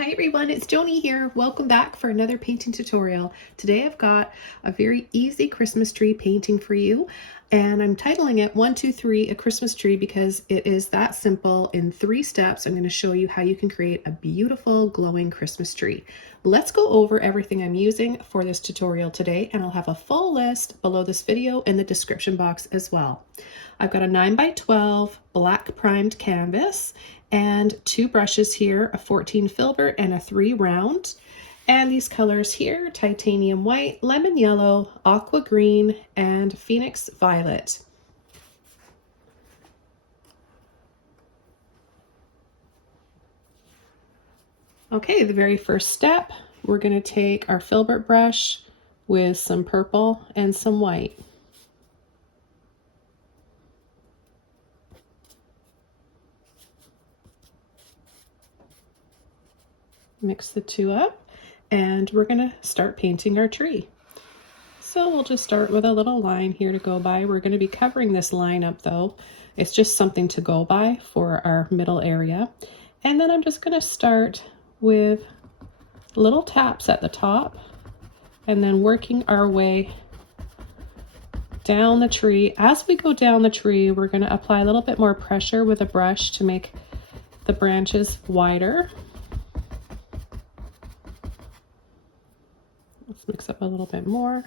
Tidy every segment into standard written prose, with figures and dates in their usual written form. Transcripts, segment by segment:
Hi everyone, it's Joni here. Welcome back for another painting tutorial. Today I've got a very easy Christmas tree painting for you, and I'm titling it 1, 2, 3 a Christmas tree because it is that simple. In 3 steps I'm going to show you how you can create a beautiful glowing Christmas tree. Let's go over everything I'm using for this tutorial today, and I'll have a full list below this video in the description box as well. I've got a 9 by 12 black primed canvas and 2 brushes here, a 14 filbert and a 3 round. And these colors here, titanium white, lemon yellow, aqua green, and phoenix violet. Okay, the very first step, we're going to take our filbert brush with some purple and some white. Mix the two up, and we're going to start painting our tree. So we'll just start with a little line here to go by. We're going to be covering this line up though. It's just something to go by for our middle area. And then I'm just going to start with little taps at the top and then working our way down the tree. As we go down the tree, we're going to apply a little bit more pressure with a brush to make the branches wider. Let's mix up a little bit more.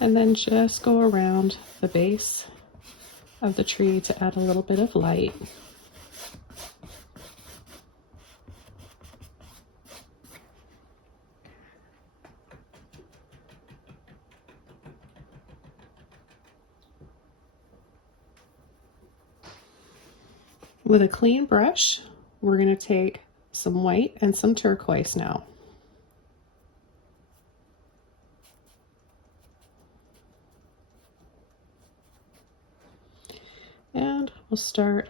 And then just go around the base of the tree to add a little bit of light. With a clean brush, we're going to take some white and some turquoise now. And we'll start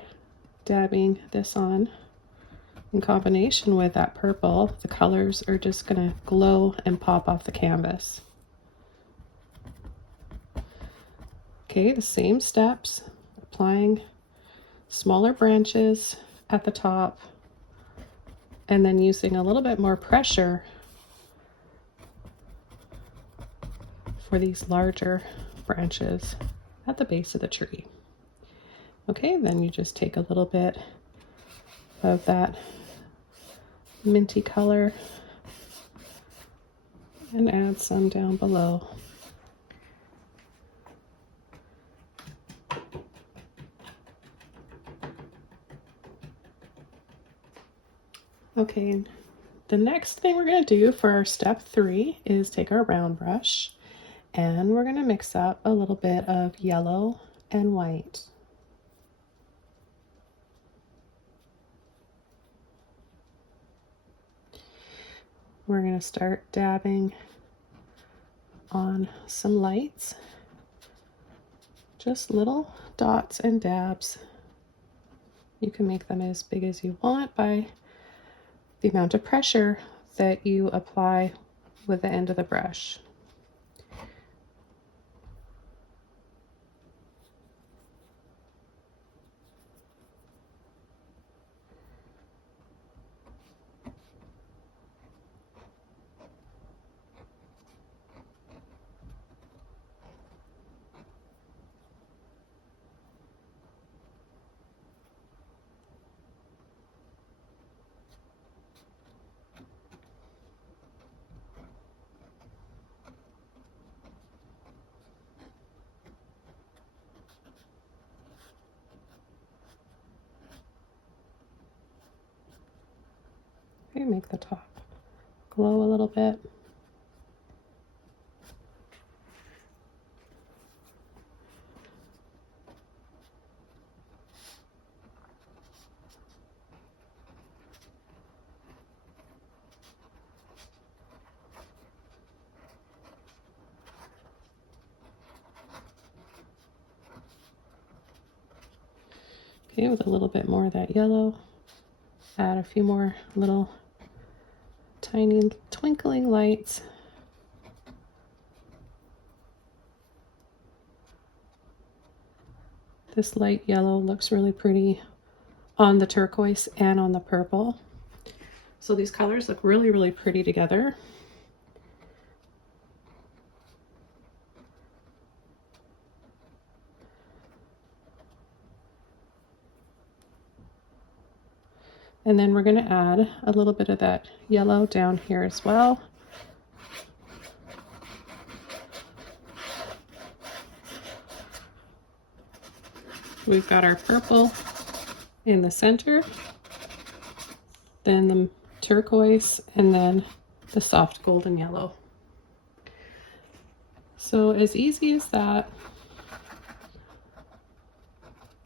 dabbing this on in combination with that purple. The colors are just going to glow and pop off the canvas. Okay, the same steps, applying smaller branches at the top and then using a little bit more pressure for these larger branches at the base of the tree. Okay, then you just take a little bit of that minty color and add some down below. Okay, the next thing we're going to do for our step 3 is take our round brush and we're going to mix up a little bit of yellow and white. We're going to start dabbing on some lights, just little dots and dabs. You can make them as big as you want by the amount of pressure that you apply with the end of the brush. Okay, make the top glow a little bit. Okay, with a little bit more of that yellow. Add a few more little tiny twinkling lights. This light yellow looks really pretty on the turquoise and on the purple. So these colors look really, really pretty together. And then we're going to add a little bit of that yellow down here as well. We've got our purple in the center, then the turquoise, and then the soft golden yellow. So as easy as that,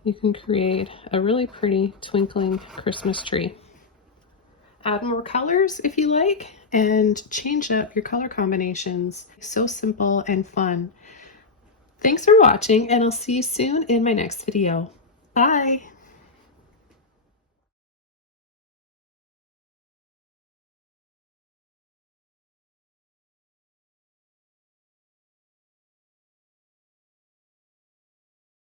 you can create a really pretty twinkling Christmas tree. Add more colors if you like, and change up your color combinations. So simple and fun. Thanks for watching, and I'll see you soon in my next video. Bye!